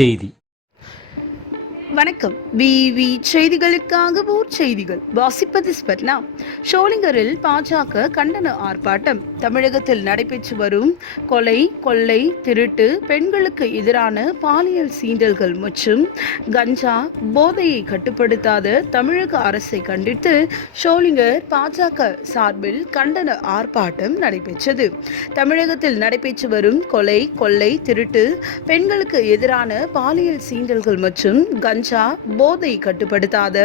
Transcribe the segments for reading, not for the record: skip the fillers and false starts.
செய்தி. வணக்கம். விவி செய்திகளுக்காக ஊர் செய்திகள் வாசிப்பது ஸ்பர்னா. ஷோலிங்கரில் பாஜக கண்டன ஆர்ப்பாட்டம். தமிழகத்தில் நடைபெற்று வரும் கொலை, கொள்ளை, திருட்டு, பெண்களுக்கு எதிரான பாலியல் சீண்டல்கள் மற்றும் கஞ்சா போதையை கட்டுப்படுத்தாத தமிழக அரசை கண்டித்து ஷோலிங்கர் பாஜக சார்பில் கண்டன ஆர்ப்பாட்டம் நடைபெற்றது. தமிழகத்தில் நடைபெற்று வரும் கொலை, கொள்ளை, திருட்டு, பெண்களுக்கு எதிரான பாலியல் சீண்டல்கள் மற்றும் கஞ்சா போதை கட்டுப்படுத்தாத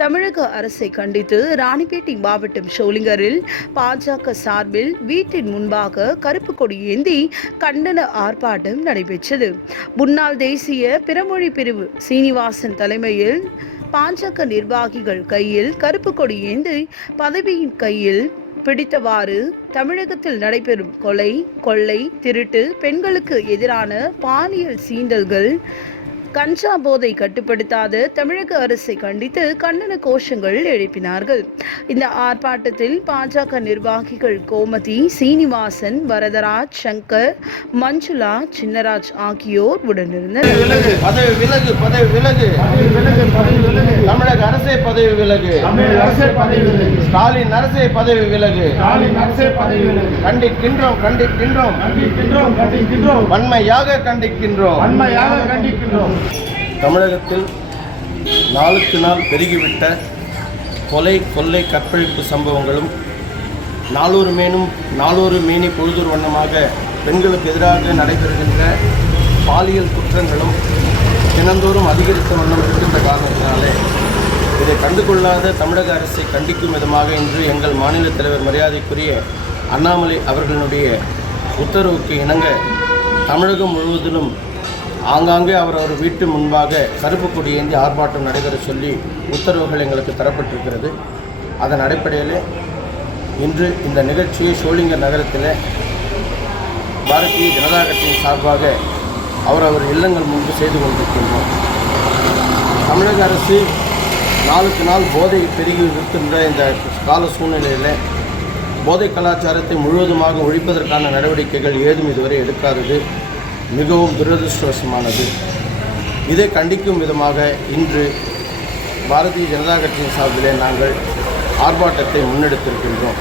தமிழக அரசை கண்டித்து ராணிப்பேட்டை மாவட்டம் ஷோலிங்கரில் பாஜக சார்பில் வீட்டின் முன்பாக கருப்பு கொடி ஏந்தி கண்டன ஆர்ப்பாட்டம் நடைபெற்றது. முன்னாள் தேசிய பிறமொழி பிரிவு சீனிவாசன் தலைமையில் பாஜக நிர்வாகிகள் கையில் கருப்பு கொடி ஏந்தி பதவியின் கையில் பிடித்தவாறு தமிழகத்தில் நடைபெறும் கொலை, கொள்ளை, திருட்டு, பெண்களுக்கு எதிரான பாலியல் சீண்டல்கள், கஞ்சா போதை கட்டுப்படுத்தாத தமிழக அரசை கண்டித்து கண்டன கோஷங்கள் எழுப்பினார்கள். இந்த ஆர்ப்பாட்டத்தில் பாஜக நிர்வாகிகள் கோமதி, சீனிவாசன், வரதராஜ், சங்கர், மஞ்சுளா, சின்னராஜ் ஆகியோர் உடனிருந்தனர். தமிழக அரசே பதவி விலகு, ஸ்டாலின் அரசே பதவி விலகு, கண்டிக்கின்றோம் வன்மையாக கண்டிக்கின்றோம். தமிழகத்தில் நாளுக்கு நாள் பெருகிவிட்ட கொலை, கொள்ளை, கற்பழிப்பு சம்பவங்களும் நாளொரு மேனி பொழுதொரு வண்ணமாக பெண்களுக்கு எதிராக நடைபெறுகின்ற பாலியல் குற்றங்களும் தினந்தோறும் அதிகரித்த வண்ணம் இருக்கின்ற காரணத்தினாலே இதை கண்டுகொள்ளாத தமிழக அரசை கண்டிக்கும் விதமாக இன்று எங்கள் மாநில தலைவர் மரியாதைக்குரிய அண்ணாமலை அவர்களுடைய உத்தரவுக்கு இணங்க தமிழகம் முழுவதிலும் ஆங்காங்கே அவர் வீட்டு முன்பாக கருப்பு கொடி ஏந்தி ஆர்ப்பாட்டம் நடைபெற சொல்லி உத்தரவுகள் எங்களுக்கு தரப்பட்டிருக்கிறது. அதன் அடிப்படையில் இன்று இந்த நிகழ்ச்சியை ஷோலிங்கர் நகரத்தில் பாரதிய ஜனதா கட்சியின் சார்பாக அவர் இல்லங்கள் முன்பு செய்து கொண்டிருக்கின்றோம். தமிழக அரசு நாளுக்கு நாள் போதை பெருகி இருக்கின்ற இந்த கால சூழ்நிலையில் போதை கலாச்சாரத்தை முழுவதுமாக ஒழிப்பதற்கான நடவடிக்கைகள் ஏதும் இதுவரை எடுக்காதது மிகவும் துரதிருஷ்டவசமானது. இதை கண்டிக்கும் விதமாக இன்று பாரதிய ஜனதா கட்சியின் சார்பிலே நாங்கள் ஆர்ப்பாட்டத்தை முன்னெடுத்திருக்கின்றோம்.